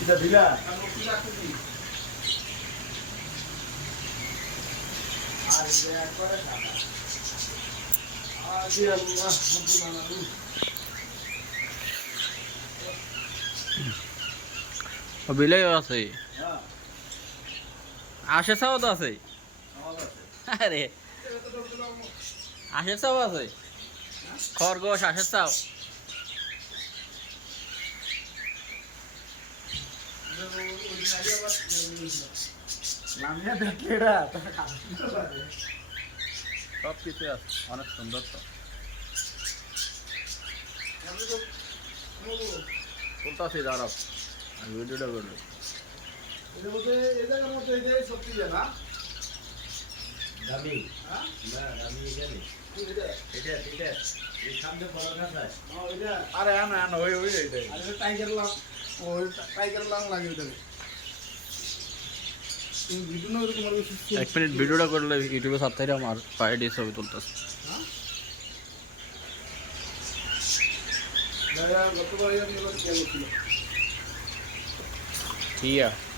এটা দিলা আর যে একবারে সাদা আজি আল্লাহ রব্বুল আলামিন বিলাই আছে হ্যাঁ আশে চাও তো আছে আমাদের আছে আরে আশের চাও আছে খরগোশ আশের চাও লামিয়া দেখলে এটা তারা কাটতে পারে সব কিছু আছে অনেক সুন্দর তো বলতেছি দাঁড়াও আমি ভিডিওটা করবো এদের মধ্যে এদের মধ্যে এটাই সত্যি না দামি হ্যাঁ না দামি এখানে এটা এটা এটা এই সামনে বড় না যায় এটা আরে আনা আনা ওই ওই এইটাই আর এটা টাইগার লাং লাগে ওটাকে তুমি ভিডিও না তোমার বেশি 1 মিনিট ভিডিওটা করলে ইউটিউবে সাবস্ক্রাইব আমার পাইডি ছবি তুলতেছে হ্যাঁ গতবার আমি এবার কে করছিল ঠিক আছে